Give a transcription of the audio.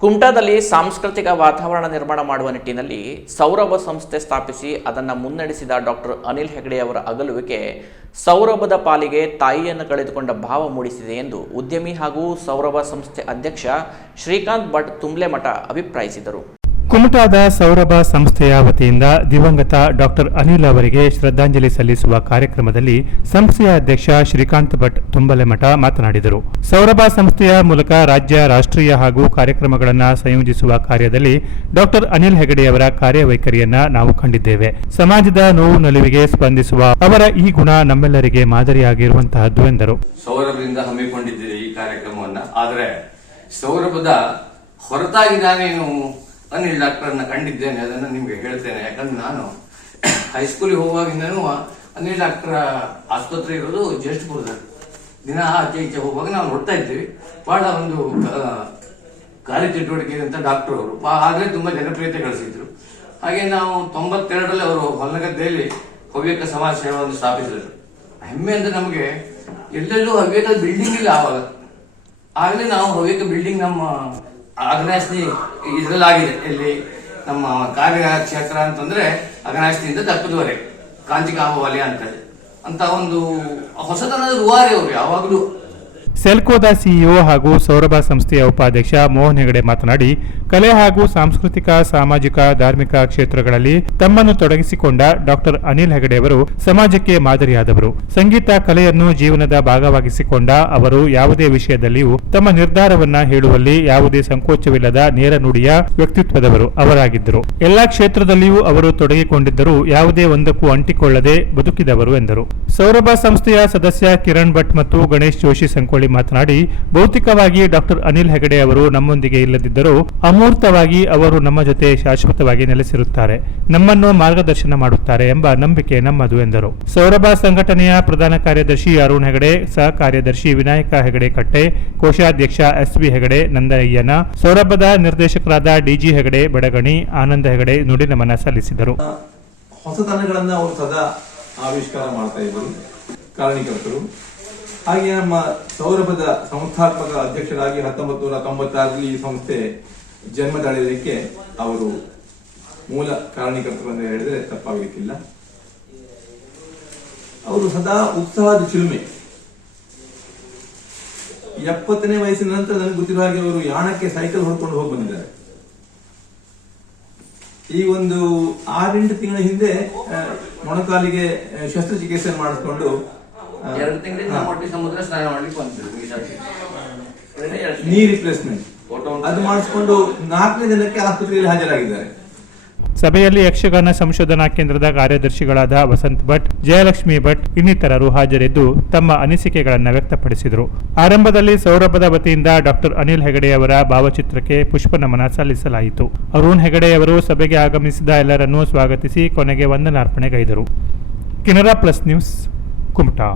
ಕುಮಟಾದಲ್ಲಿ ಸಾಂಸ್ಕೃತಿಕ ವಾತಾವರಣ ನಿರ್ಮಾಣ ಮಾಡುವ ನಿಟ್ಟಿನಲ್ಲಿ ಸೌರಭ ಸಂಸ್ಥೆ ಸ್ಥಾಪಿಸಿ ಅದನ್ನು ಮುನ್ನಡೆಸಿದ ಡಾಕ್ಟರ್ ಅನಿಲ್ ಹೆಗಡೆ ಅವರ ಅಗಲುವಿಕೆ ಸೌರಭದ ಪಾಲಿಗೆ ತಾಯಿಯನ್ನು ಕಳೆದುಕೊಂಡ ಭಾವ ಮೂಡಿಸಿದೆ ಎಂದು ಉದ್ಯಮಿ ಹಾಗೂ ಸೌರಭ ಸಂಸ್ಥೆ ಅಧ್ಯಕ್ಷ ಶ್ರೀಕಾಂತ್ ಭಟ್ ತುಂಬ್ಲೆಮಠ ಅಭಿಪ್ರಾಯಿಸಿದರು. ಕುಮಟಾದ ಸೌರಭ ಸಂಸ್ಥೆಯ ವತಿಯಿಂದ ದಿವಂಗತ ಡಾಕ್ಟರ್ ಅನಿಲ್ ಅವರಿಗೆ ಶ್ರದ್ಧಾಂಜಲಿ ಸಲ್ಲಿಸುವ ಕಾರ್ಯಕ್ರಮದಲ್ಲಿ ಸಂಸ್ಥೆಯ ಅಧ್ಯಕ್ಷ ಶ್ರೀಕಾಂತ್ ಭಟ್ ತುಂಬಲೆಮಠ ಮಾತನಾಡಿದರು. ಸೌರಭ ಸಂಸ್ಥೆಯ ಮೂಲಕ ರಾಜ್ಯ, ರಾಷ್ಟ್ರೀಯ ಹಾಗೂ ಕಾರ್ಯಕ್ರಮಗಳನ್ನು ಸಂಯೋಜಿಸುವ ಕಾರ್ಯದಲ್ಲಿ ಡಾಕ್ಟರ್ ಅನಿಲ್ ಹೆಗಡೆಯವರ ಕಾರ್ಯವೈಖರಿಯನ್ನ ನಾವು ಕಂಡಿದ್ದೇವೆ. ಸಮಾಜದ ನೋವು ನಲಿವಿಗೆ ಸ್ಪಂದಿಸುವ ಅವರ ಈ ಗುಣ ನಮ್ಮೆಲ್ಲರಿಗೆ ಮಾದರಿಯಾಗಿರುವಂತಹದ್ದು ಎಂದರು. ಸೌರಭದಿಂದ ಹಮ್ಮಿಕೊಂಡಿದ್ದೀರಿ ಈ ಕಾರ್ಯಕ್ರಮವನ್ನು. ಆದರೆ ಸೌರಭದ ಹೊರತಾಗಿ ನಾನೇನು ಅನಿಲ್ ಡಾಕ್ಟರ್ನ ಕಂಡಿದ್ದೇನೆ, ಅದನ್ನು ನಿಮಗೆ ಹೇಳ್ತೇನೆ. ಯಾಕಂದ್ರೆ ನಾನು ಹೈಸ್ಕೂಲಿಗೆ ಹೋಗುವಾಗಿಂದನೂ ಅನಿಲ್ ಡಾಕ್ಟರ್ ಆಸ್ಪತ್ರೆ ಇರೋದು ಜೇಷ್ಠಪುರದಲ್ಲಿ. ದಿನ ಆಚೆ ಈಚೆ ಹೋಗುವಾಗ ನಾವು ನೋಡ್ತಾ ಇದ್ದೀವಿ ಬಹಳ ಒಂದು ಕಾರ್ಯ ಚಟುವಟಿಕೆ ಅಂತ ಡಾಕ್ಟರ್ ಅವರು. ಆದರೆ ತುಂಬಾ ಜನಪ್ರಿಯತೆ ಗಳಿಸಿದ್ರು. ಹಾಗೆ ನಾವು ತೊಂಬತ್ತೆರಡರಲ್ಲಿ ಅವರು ಹೊಲಗದ್ದೆಯಲ್ಲಿ ಹವ್ಯಕ ಸಮಾಜ ಸೇವೆಯನ್ನು ಸ್ಥಾಪಿಸಿದರು. ಹೆಮ್ಮೆ ಅಂದ್ರೆ ನಮಗೆ ಎಲ್ಲೆಲ್ಲೂ ಹವ್ಯಕ ಬಿಲ್ಡಿಂಗ್ ಇಲ್ಲ ಆವಾಗ. ಆಗಲೇ ನಾವು ಹವ್ಯಕ ಬಿಲ್ಡಿಂಗ್ ನಮ್ಮ ಅಗ್ನಾಸ್ತಿ ಇದರಲ್ಲಾಗಿದೆ. ಇಲ್ಲಿ ನಮ್ಮ ನಮ್ಮ ಕಾರ್ಯಕ್ಷೇತ್ರ ಅಂತಂದ್ರೆ ಅಗ್ನಾಶಿನಿಯಿಂದ ತಪ್ಪದವರೆ. ಕಾಂತಿಕಾಮ ವಲಯ ಅಂತ ಅಂತ ಒಂದು ಹೊಸತನದ ರೂವಾರಿ ಅವರು ಯಾವಾಗಲೂ. ಸೆಲ್ಕೋದ ಸಿಇಒ ಹಾಗೂ ಸೌರಭ ಸಂಸ್ಥೆಯ ಉಪಾಧ್ಯಕ್ಷ ಮೋಹನ್ ಹೆಗಡೆ ಮಾತನಾಡಿ, ಕಲೆ ಹಾಗೂ ಸಾಂಸ್ಕೃತಿಕ, ಸಾಮಾಜಿಕ, ಧಾರ್ಮಿಕ ಕ್ಷೇತ್ರಗಳಲ್ಲಿ ತಮ್ಮನ್ನು ತೊಡಗಿಸಿಕೊಂಡ ಡಾಕ್ಟರ್ ಅನಿಲ್ ಹೆಗಡೆ ಅವರು ಸಮಾಜಕ್ಕೆ ಮಾದರಿಯಾದವರು. ಸಂಗೀತ, ಕಲೆಯನ್ನು ಜೀವನದ ಭಾಗವಾಗಿಸಿಕೊಂಡ ಅವರು ಯಾವುದೇ ವಿಷಯದಲ್ಲಿಯೂ ತಮ್ಮ ನಿರ್ಧಾರವನ್ನ ಹೇಳುವಲ್ಲಿ ಯಾವುದೇ ಸಂಕೋಚವಿಲ್ಲದ ನೇರ ನುಡಿಯ ವ್ಯಕ್ತಿತ್ವದವರು ಅವರಾಗಿದ್ದರು. ಎಲ್ಲಾ ಕ್ಷೇತ್ರದಲ್ಲಿಯೂ ಅವರು ತೊಡಗಿಕೊಂಡಿದ್ದರೂ ಯಾವುದೇ ಒಂದಕ್ಕೂ ಅಂಟಿಕೊಳ್ಳದೆ ಬದುಕಿದವರು ಎಂದರು. ಸೌರಭ ಸಂಸ್ಥೆಯ ಸದಸ್ಯ ಕಿರಣ್ ಭಟ್ ಮತ್ತು ಗಣೇಶ್ ಜೋಶಿ ಮಾತನಾಡಿ, ಭೌತಿಕವಾಗಿ ಡಾಕ್ಟರ್ ಅನಿಲ್ ಹೆಗಡೆ ಅವರು ನಮ್ಮೊಂದಿಗೆ ಇಲ್ಲದಿದ್ದರೂ ಅಮೂರ್ತವಾಗಿ ಅವರು ನಮ್ಮ ಜೊತೆ ಶಾಶ್ವತವಾಗಿ ನೆಲೆಸಿರುತ್ತಾರೆ, ನಮ್ಮನ್ನು ಮಾರ್ಗದರ್ಶನ ಮಾಡುತ್ತಾರೆ ಎಂಬ ನಂಬಿಕೆ ನಮ್ಮದು ಎಂದರು. ಸೌರಭ ಸಂಘಟನೆಯ ಪ್ರಧಾನ ಕಾರ್ಯದರ್ಶಿ ಅರುಣ್ ಹೆಗಡೆ ಸಹ ಕಾರ್ಯದರ್ಶಿ ವಿನಾಯಕ ಹೆಗಡೆ ಕಟ್ಟೆ, ಕೋಶಾಧ್ಯಕ್ಷ ಎಸ್ ಬಿ ಹೆಗಡೆ, ನಂದಯ್ಯನ, ಸೌರಭದ ನಿರ್ದೇಶಕರಾದ ಡಿಜಿ ಹೆಗಡೆ, ಬಡಗಣಿ, ಆನಂದ ಹೆಗಡೆ ನುಡಿ ನಮನ ಸಲ್ಲಿಸಿದರು. ಹೊಸತನಗಳನ್ನು ಅವರು ಸದಾ ಆವಿಷ್ಕಾರ ಮಾಡ್ತಾ ಇದ್ದರು. ಕಾರಣೀಕರ್ತರು. ಹಾಗೆ ನಮ್ಮ ಸೌರಭದ ಸಂಸ್ಥಾತ್ಮಕ ಅಧ್ಯಕ್ಷರಾಗಿ ಹತ್ತೊಂಬತ್ತು ನೂರ ತೊಂಬತ್ತಾರರಲ್ಲಿ ಈ ಸಂಸ್ಥೆ ಜನ್ಮ ತಳೆಯೋದಕ್ಕೆ ಅವರು ಮೂಲ ಕಾರಣೀಕರ್ತರು ಅಂತ ಹೇಳಿದ್ರೆ ತಪ್ಪಾಗಲಿಕ್ಕಿಲ್ಲ. ಅವರು ಸದಾ ಉತ್ಸಾಹದ ಚಿಲುಮೆ. ಎಪ್ಪತ್ತನೇ ವಯಸ್ಸಿನ ನಂತರ ನನಗೆ ಗೊತ್ತಿರುವ ಹಾಗೆ ಅವರು ಯಾಣಕ್ಕೆ ಸೈಕಲ್ ಹೊಡ್ಕೊಂಡು ಹೋಗಿ ಬಂದಿದ್ದಾರೆ. ಈ ಒಂದು ಆರೆಂಟು ತಿಂಗಳ ಹಿಂದೆ ಮೊಣಕಾಲಿಗೆ ಶಸ್ತ್ರಚಿಕಿತ್ಸೆ ಮಾಡಿಸ್ಕೊಂಡು ಎರಡು ಸಮುದ್ರ ಸ್ನಾನ ಮಾಡ್ಲಿಕ್ಕೆ ಬಂದಿದ್ರು ಮೀಸಲಾತಿ. ನೀ ರಿಪ್ಲೇಸ್ಮೆಂಟ್ ಅದು ಮಾಡಿಸ್ಕೊಂಡು ನಾಲ್ಕನೇ ದಿನಕ್ಕೆ ಆಸ್ಪತ್ರೆಯಲ್ಲಿ ಹಾಜರಾಗಿದ್ದಾರೆ. ಸಭೆಯಲ್ಲಿ ಯಕ್ಷಗಾನ ಸಂಶೋಧನಾ ಕೇಂದ್ರದ ಕಾರ್ಯದರ್ಶಿಗಳಾದ ವಸಂತ್ ಭಟ್ ಜಯಲಕ್ಷ್ಮಿ ಭಟ್ ಇನ್ನಿತರರು ಹಾಜರಿದ್ದು ತಮ್ಮ ಅನಿಸಿಕೆಗಳನ್ನು ವ್ಯಕ್ತಪಡಿಸಿದರು. ಆರಂಭದಲ್ಲಿ ಸೌರಭದ ವತಿಯಿಂದ ಡಾಕ್ಟರ್ ಅನಿಲ್ ಹೆಗಡೆ ಅವರ ಭಾವಚಿತ್ರಕ್ಕೆ ಪುಷ್ಪ ನಮನ ಸಲ್ಲಿಸಲಾಯಿತು. ಅರುಣ್ ಹೆಗಡೆ ಅವರು ಸಭೆಗೆ ಆಗಮಿಸಿದ ಎಲ್ಲರನ್ನೂ ಸ್ವಾಗತಿಸಿ ಕೊನೆಗೆ ವಂದನಾರ್ಪಣೆಗೈದರು. Canara plus news. கும்பிட்டா